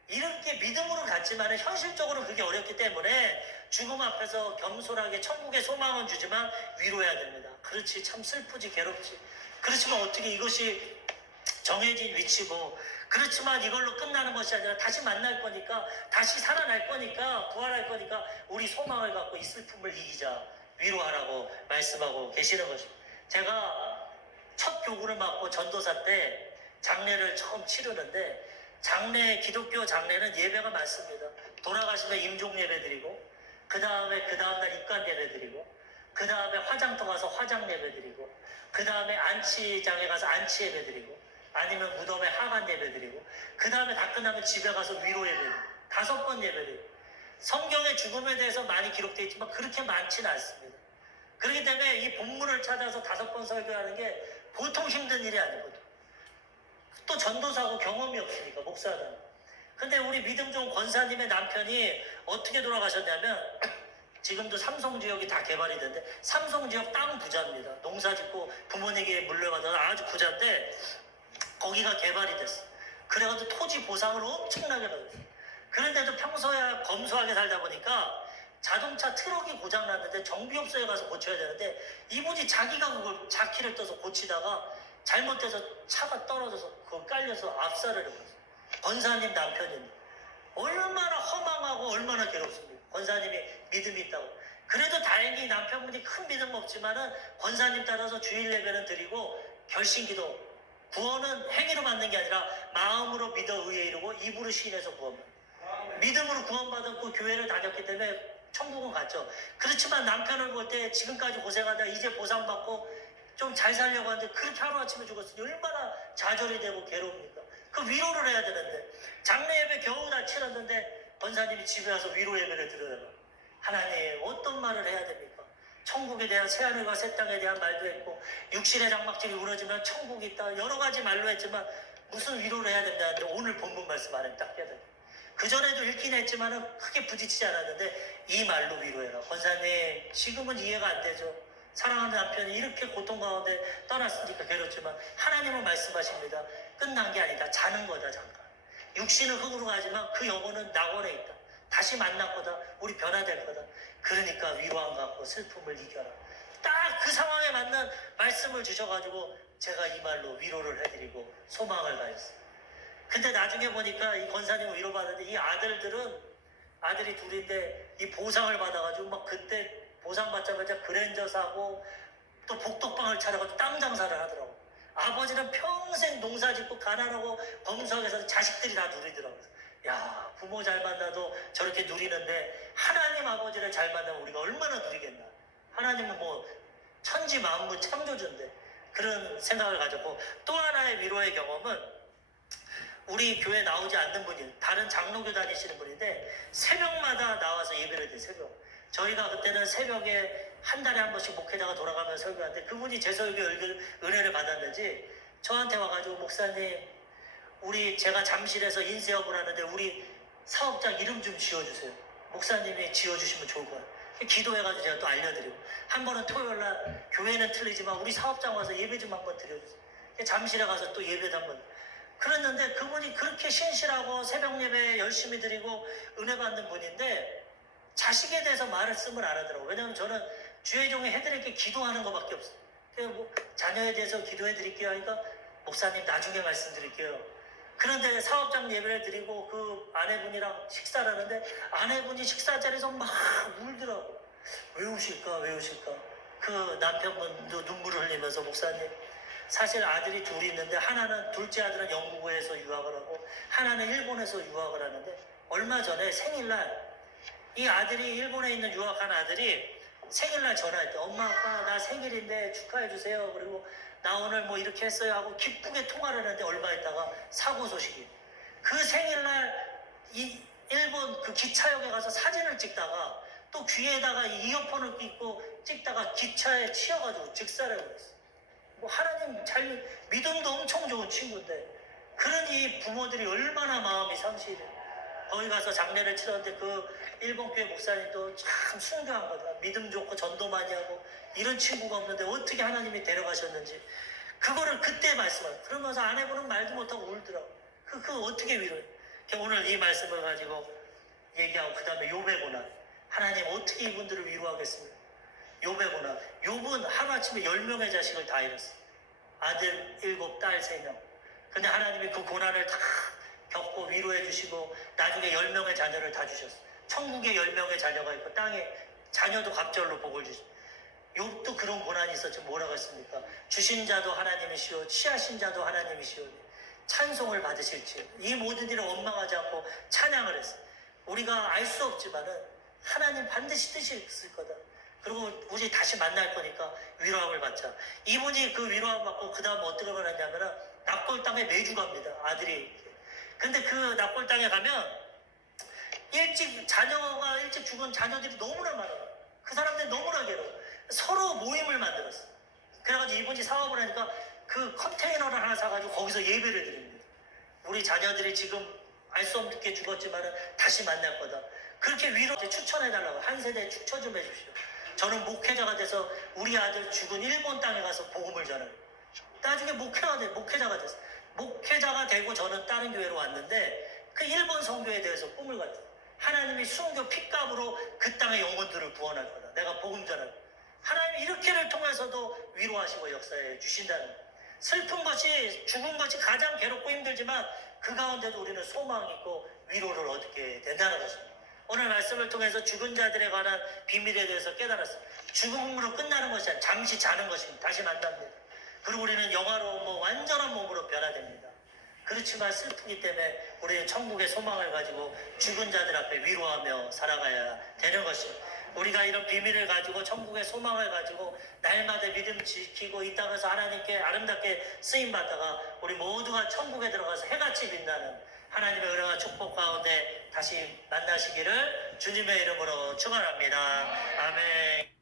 이렇게 믿음으로 갔지만 현실적으로 그게 어렵기 때문에 죽음 앞에서 겸손하게 천국의 소망은 주지만 위로해야 됩니다. 그렇지, 참 슬프지, 괴롭지. 그렇지만 어떻게 이것이 정해진 위치고, 그렇지만 이걸로 끝나는 것이 아니라 다시 만날 거니까, 다시 살아날 거니까, 부활할 거니까 우리 소망을 갖고 이 슬픔을 이기자, 위로하라고 말씀하고 계시는 것입니다. 제가 첫 교구를 맡고 전도사 때 장례를 처음 치르는데, 기독교 장례는 예배가 많습니다. 돌아가시면 임종 예배 드리고, 그 다음날 입관 예배 드리고, 그 다음에 화장터 가서 화장 예배 드리고, 그 다음에 안치장에 가서 안치 예배 드리고, 아니면 무덤에 하간 예배 드리고, 그 다음에 다 끝나면 집에 가서 위로 예배 드리고, 5번 예배 드리고. 성경의 죽음에 대해서 많이 기록되어 있지만 그렇게 많지는 않습니다. 그렇기 때문에 이 본문을 찾아서 5번 설교하는 게 보통 힘든 일이 아니거든요. 또 전도사고 경험이 없으니까, 목사는. 근데 우리 믿음 좋은 권사님의 남편이 어떻게 돌아가셨냐면, 지금도 삼성 지역이 다 개발이 됐는데, 삼성 지역 땅 부자입니다. 농사 짓고 부모님에게 물려받아서 아주 부자인데, 거기가 개발이 됐어. 그래가지고 토지 보상을 엄청나게 받았어. 그런데도 평소에 검소하게 살다 보니까 자동차 트럭이 고장났는데 정비업소에 가서 고쳐야 되는데, 이분이 자기가 그걸 자키를 떠서 고치다가 잘못돼서 차가 떨어져서 그거 깔려서 압사를 해버렸어. 권사님 남편인데 얼마나 허망하고 얼마나 괴롭습니까? 권사님이 믿음이 있다고. 그래도 다행히 남편분이 큰 믿음 없지만은 권사님 따라서 주일 예배는 드리고, 결신기도, 구원은 행위로 받는 게 아니라 마음으로 믿어 의에 이르고 입으로 시인해서 구원. 믿음으로 구원받은 그 교회를 다녔기 때문에 천국은 갔죠. 그렇지만 남편을 볼 때 지금까지 고생하다 이제 보상받고 좀 잘 살려고 하는데 그렇게 하루아침에 죽었으니 얼마나 좌절이 되고 괴로웁니까? 그 위로를 해야 되는데, 장례 예배 겨우 다 치렀는데 권사님이 집에 와서 위로 예배를 드려요. 하나님, 어떤 말을 해야 됩니까? 천국에 대한, 새하늘과 새 땅에 대한 말도 했고, 육신의 장막질이 무너지면 천국이 있다, 여러 가지 말로 했지만 무슨 위로를 해야 된다는데, 오늘 본문 말씀 안에 딱 깨달아요. 그전에도 읽긴 했지만은 크게 부딪히지 않았는데 이 말로 위로해라. 권사님, 지금은 이해가 안 되죠. 사랑하는 남편이 이렇게 고통 가운데 떠났으니까 괴롭지만 하나님은 말씀하십니다. 끝난 게 아니다. 자는 거다, 잠깐. 육신은 흙으로 가지만 그 영혼은 낙원에 있다. 다시 만날 거다. 우리 변화될 거다. 그러니까 위로함 갖고 슬픔을 이겨라. 딱 그 상황에 맞는 말씀을 주셔가지고 제가 이 말로 위로를 해드리고 소망을 가했어요. 근데 나중에 보니까 이 권사님을 위로받았는데, 이 아들이 둘인데 이 보상을 받아가지고 막 그때 보상 받자마자 그랜저 사고 또 복덕방을 차려가지고 땅 장사를 하더라고. 아버지는 평생 농사 짓고 가난하고 검소하게 해서 자식들이 다 누리더라고. 야, 부모 잘 만나도 저렇게 누리는데 하나님 아버지를 잘 만나면 우리가 얼마나 누리겠나. 하나님은 뭐 천지 만물 창조주인데. 그런 생각을 가졌고, 또 하나의 위로의 경험은, 우리 교회 나오지 않는 분이 다른 장로교 다니시는 분인데 새벽마다 나와서 예배를 드려요. 새벽. 저희가 그때는 새벽에 한 달에 한 번씩 목회자가 돌아가면서 설교하는데, 그분이 제 설교 은혜를 받았는지 저한테 와가지고, 목사님, 제가 잠실에서 인쇄업을 하는데 우리 사업장 이름 좀 지어주세요. 목사님이 지어주시면 좋을 것 같아요. 기도해가지고 제가 또 알려드리고, 한 번은 토요일날 교회는 틀리지만 우리 사업장 와서 예배 좀 한번 드려주세요. 잠실에 가서 또 예배도 한번. 그랬는데 그분이 그렇게 신실하고 새벽 예배 열심히 드리고 은혜 받는 분인데 자식에 대해서 말씀을 안 하더라고요. 왜냐하면 저는 주의 종이 해드릴 게 기도하는 것밖에 없어요. 뭐 자녀에 대해서 기도해 드릴게요 하니까, 목사님 나중에 말씀드릴게요. 그런데 사업장 예배를 드리고 그 아내분이랑 식사를 하는데 아내분이 식사 자리에서 막 울더라고. 왜 우실까? 그 남편분도 눈물을 흘리면서, 목사님, 사실 아들이 둘이 있는데 하나는, 둘째 아들은 영국에서 유학을 하고 하나는 일본에서 유학을 하는데, 얼마 전에 생일날 이 아들이, 일본에 있는 유학한 아들이 생일날 전화했대. 엄마, 아빠, 나 생일인데 축하해주세요. 그리고 나 오늘 뭐 이렇게 했어요 하고 기쁘게 통화를 했는데, 얼마 있다가 사고 소식이. 그 생일날 이 일본 그 기차역에 가서 사진을 찍다가 또 귀에다가 이어폰을 끼고 찍다가 기차에 치여가지고 즉사를 했어. 뭐 하나님 믿음도 엄청 좋은 친구인데, 그러니 부모들이 얼마나 마음이 상실해. 거기 가서 장례를 치렀는데 그 일본 교회 목사님도 참 순교한 거다. 믿음 좋고 전도 많이 하고 이런 친구가 없는데 어떻게 하나님이 데려가셨는지 그거를 그때 말씀을. 그러면서 아내분은 말도 못하고 울더라고. 그거 어떻게 위로해. 오늘 이 말씀을 가지고 얘기하고, 그 다음에 욥의 고난, 하나님 어떻게 이분들을 위로하겠습니까? 욥의 고난. 욥은 하루아침에 10명의 자식을 다 잃었어. 아들 7, 딸 3명. 근데 하나님이 그 고난을 다 겪고 위로해 주시고 나중에 10명의 자녀를 다 주셨어. 천국에 10명의 자녀가 있고 땅에 자녀도 갑절로 복을 주셨어. 욥도 그런 고난이 있었지. 뭐라고 했습니까? 주신 자도 하나님이시오, 취하신 자도 하나님이시오, 찬송을 받으실지. 이 모든 일을 원망하지 않고 찬양을 했어. 우리가 알 수 없지만은 하나님 반드시 뜻이 있을 거다. 그리고 우리 다시 만날 거니까 위로함을 받자. 이분이 그 위로함 받고 그 다음 어떻게 변했냐면은 납골 땅에 매주 갑니다. 아들이. 근데 그 납골 땅에 가면 자녀가 일찍 죽은 자녀들이 너무나 많아요. 그 사람들이 너무나 괴로워. 서로 모임을 만들었어. 그래가지고 이분이 사업을 하니까 그 컨테이너를 하나 사가지고 거기서 예배를 드립니다. 우리 자녀들이 지금 알 수 없게 죽었지만 다시 만날 거다. 그렇게 위로 추천해달라고. 한 세대 추천 좀 해주십시오. 저는 목회자가 돼서 우리 아들 죽은 일본 땅에 가서 복음을 전해요. 나중에 목회자가 됐어. 목회자가 되고 저는 다른 교회로 왔는데 그 일본 선교에 대해서 꿈을 가졌어. 하나님이 순교 핏값으로 그 땅의 영혼들을 구원할 거다. 내가 복음 전할 거다. 하나님이 이렇게를 통해서도 위로하시고 역사해 주신다는 거예요. 슬픈 것이, 죽은 것이 가장 괴롭고 힘들지만 그 가운데도 우리는 소망이 있고 위로를 얻게 된다는 것입니다. 오늘 말씀을 통해서 죽은 자들에 관한 비밀에 대해서 깨달았어요. 죽음으로 끝나는 것이 아니라 잠시 자는 것입니다. 다시 만납니다. 그리고 우리는 영화로운 완전한 몸으로 변화됩니다. 그렇지만 슬프기 때문에 우리는 천국의 소망을 가지고 죽은 자들 앞에 위로하며 살아가야 되는 것입니다. 우리가 이런 비밀을 가지고 천국의 소망을 가지고 날마다 믿음 지키고 이 땅에서 하나님께 아름답게 쓰임받다가 우리 모두가 천국에 들어가서 해같이 빛나는 하나님의 은혜와 축복 가운데 다시 만나시기를 주님의 이름으로 축원합니다. 아멘.